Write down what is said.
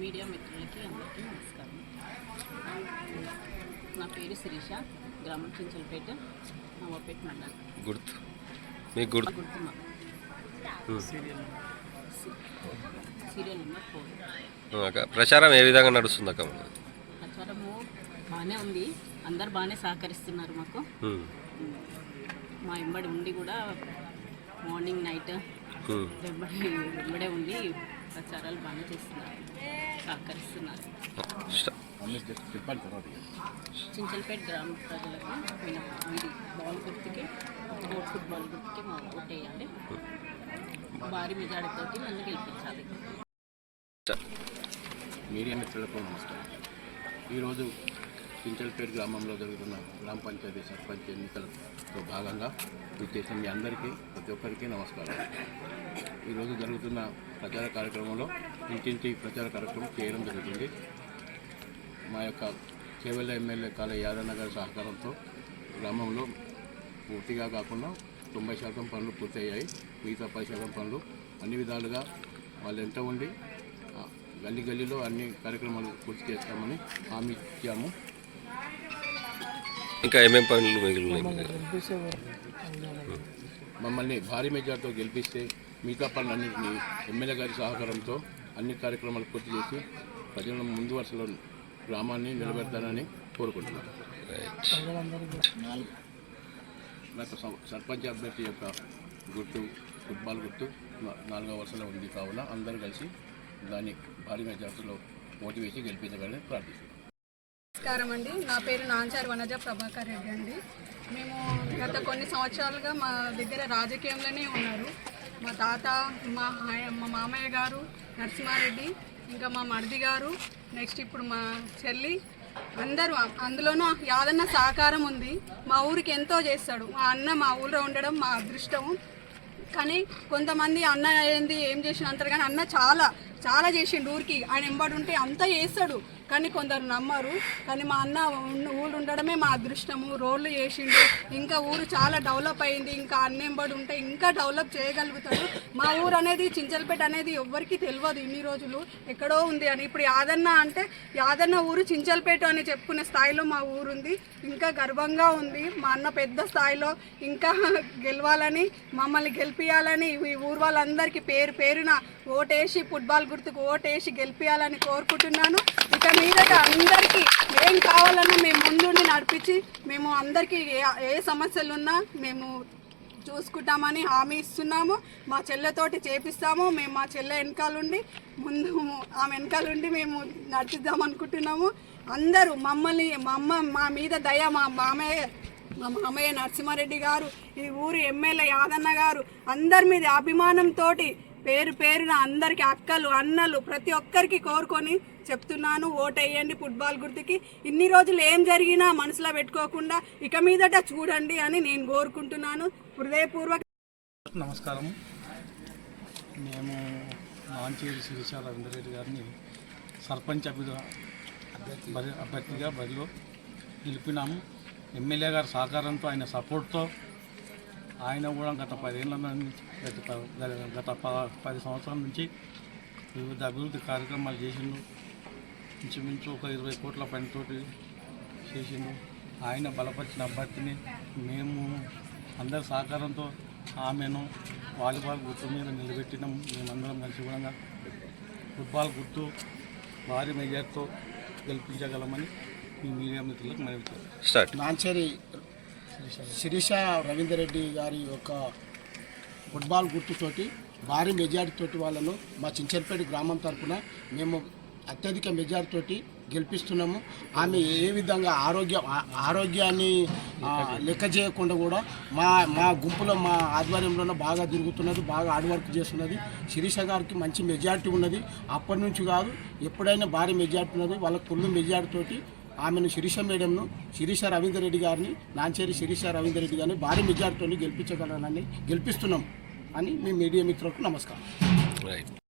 Media మిత్రులకి అందరికీ నమస్కారం. నా పేరు శిరీష, గ్రామం చించలపేట, నవాపేట మండలం. గుర్తు మీకు గుర్తు గుర్తుమా సీరియల్ నెంబర్ 4. ప్రచారం ఏ విధంగా నడుస్తుంది అక్క? ప్రచారము బాగానే ఉంది, అందరు బాగానే సహకరిస్తున్నారు మాకు. మా వెంబడి ఉండి కూడా మార్నింగ్ నైట్ వెంబడే ఉండి ప్రచారాలు బాగానే చేస్తున్నారు, సహకరిస్తున్నారు. చించలపేట గ్రామ ప్రజలకు వీడి బాల్ గుర్తుకి, ఫుట్బాల్ గుర్తుకి మా ఓటేయాలి. భారీ మెజారిటీతోటి నన్ను గెలిపించాలి. మీడియా మిత్రులకు నమస్కారం. ఈరోజు చించలపేట గ్రామంలో జరుగుతున్న గ్రామ పంచాయతీ సర్పంచ్ ఎన్నికలతో భాగంగా విచ్చేసిన మీ అందరికీ ప్రతి ఒక్కరికి నమస్కారం. ఈరోజు జరుగుతున్న ప్రచార కార్యక్రమంలో ఇంటింటి ప్రచార కార్యక్రమం చేయడం జరుగుతుంది. మా యొక్క చేవెళ్ళ ఎమ్మెల్యే కాళ యాదన్న గారి సహకారంతో గ్రామంలో పూర్తిగా కాకుండా 90% పనులు పూర్తయ్యాయి. మిగతా 10% పనులు అన్ని విధాలుగా వాళ్ళు ఎంత ఉండి గల్లీ గల్లీలో అన్ని కార్యక్రమాలు పూర్తి చేస్తామని హామీ ఇచ్చాము. ఇంకా ఏమేమి పనులు మిగిలినాయి? మమ్మల్ని భారీ మెజార్టీతో గెలిపిస్తే మిగతా పనులన్నింటినీ ఎమ్మెల్యే గారి సహకారంతో అన్ని కార్యక్రమాలు పూర్తి చేసి ప్రజలను ముందు వరుసలో గ్రామాన్ని నిలబెడతానని కోరుకుంటున్నాను. నాకు సర్పంచ్ అభ్యర్థి యొక్క గుర్తు ఫుట్బాల్ గుర్తు 4వ వరుసలో ఉంది కావున అందరూ కలిసి దాన్ని భారీ మెజార్టీలో ఓటు వేసి గెలిపించగలని ప్రార్థిస్తున్నాను. నమస్కారం అండి, నా పేరు నాంచారి వనజ ప్రభాకర్ రెడ్డి అండి. మేము గత కొన్ని సంవత్సరాలుగా మా దగ్గర రాజకీయంలోనే ఉన్నారు. మా తాత, మా మామయ్య గారు నరసింహారెడ్డి, ఇంకా మా మరిది గారు, నెక్స్ట్ ఇప్పుడు మా చెల్లి, అందరూ అందులోనూ యాదన్న సహకారం ఉంది. మా ఊరికి ఎంతో చేస్తాడు. మా అన్న మా ఊళ్ళో ఉండడం మా అదృష్టము. కానీ కొంతమంది అన్న ఏంది ఏం చేసిన అంటారు, కానీ అన్న చాలా చాలా చేసిండు ఊరికి. ఆయన ఎంబడి ఉంటే అంతా చేస్తాడు, కానీ కొందరు నమ్మరు. కానీ మా అన్న ఊళ్ళు ఉండడమే మా అదృష్టము. రోడ్లు చేసిండు, ఇంకా ఊరు చాలా డెవలప్ అయింది. ఇంకా అన్న ఎంబడి ఉంటే ఇంకా డెవలప్ చేయగలుగుతాడు. మా ఊరు అనేది చించలపేట అనేది ఎవ్వరికి తెలియదు ఇన్ని రోజులు, ఎక్కడో ఉంది అని. ఇప్పుడు యాదన్న అంటే యాదన్న ఊరు చించలపేట అని చెప్పుకునే స్థాయిలో మా ఊరు ఉంది. ఇంకా గర్వంగా ఉంది. మా అన్న పెద్ద స్థాయిలో ఇంకా గెలవాలని, మమ్మల్ని గెలిపించాలని ఈ ఊరు వాళ్ళందరికీ పేరు పేరున ఓటేసి ఫుట్బాల్ గుర్తుకు ఓటేసి గెలిపించాలని కోరుకుంటున్నాను. ఇక మీదట అందరికీ ఏం కావాలన్నా మేము ముందుండి నడిపించి మేము అందరికీ ఏ సమస్యలున్నా మేము చూసుకుంటామని హామీ ఇస్తున్నాము. మా చెల్లెతోటి చేపిస్తాము. మేము మా చెల్లె వెనకాలండి ముందు ఆమె వెనకాలండి మేము నడిపిద్దాం అనుకుంటున్నాము. అందరూ మమ్మల్ని మా మీద దయ, మా మామయ్య నరసింహారెడ్డి గారు, ఈ ఊరు ఎమ్మెల్యే యాదన్న గారు అందరి మీద అభిమానంతో పేరు పేరున అందరికీ అక్కలు అన్నలు ప్రతి ఒక్కరికి కోరుకొని చెప్తున్నాను, ఓటేయండి ఫుట్బాల్ గుర్తుకి. ఇన్ని రోజులు ఏం జరిగినా మనసులో పెట్టుకోకుండా ఇక మీదట చూడండి అని నేను కోరుకుంటున్నాను. హృదయపూర్వక నమస్కారం. మేము నాంచేరి శిరీష రవీంద్రరెడ్డి గారిని సర్పంచ్ అభ్యర్థిగా బరిలో నిలిపినాము. ఎమ్మెల్యే గారి సహకారంతో, ఆయన సపోర్ట్తో, ఆయన కూడా గత 10 ఏళ్ళ నుంచి గత 10 సంవత్సరాల నుంచి వివిధ అభివృద్ధి కార్యక్రమాలు చేసిండు. ఇంచుమించు ఒక 20 కోట్ల పనితోటి చేసిండు. ఆయన బలపరిచిన అభ్యర్థిని మేము అందరి సహకారంతో ఆమెను వాలీబాల్ గుర్తు మీద నిలబెట్టినాం. మేమందరం కలిసి కూడా ఫుట్బాల్ గుర్తు భారీ మెజార్టీతో గెలిపించగలమని మీ మీడియా మిత్రులకు మనవి. నాంచేరి శిరీష రవీంద్రరెడ్డి గారి యొక్క ఫుట్బాల్ గుర్తుతోటి భారీ మెజారిటీతోటి వాళ్ళను మా చించలపేట గ్రామం తరఫున మేము అత్యధిక మెజారిటీతోటి గెలిపిస్తున్నాము. ఆమె ఏ విధంగా ఆరోగ్యాన్ని లెక్క చేయకుండా కూడా మా గుంపులో మా ఆధ్వర్యంలోనే బాగా తిరుగుతున్నది, బాగా హార్డ్ వర్క్ చేస్తున్నది. శిరీష గారికి మంచి మెజారిటీ ఉన్నది. అప్పటి నుంచి కాదు, ఎప్పుడైనా భారీ మెజారిటీ ఉన్నది. వాళ్ళ ఫుల్ మెజారిటీతోటి ఆమెను శిరీష మేడంను, శిరీష రవీందర్ రెడ్డి గారిని, నాంచేరి శిరీష రవీందర్ రెడ్డి గారిని భారీ మెజారిటీతో గెలిపించగలనని గెలిపిస్తున్నాం అని మీ మీడియా మిత్రులకు నమస్కారం. రైట్.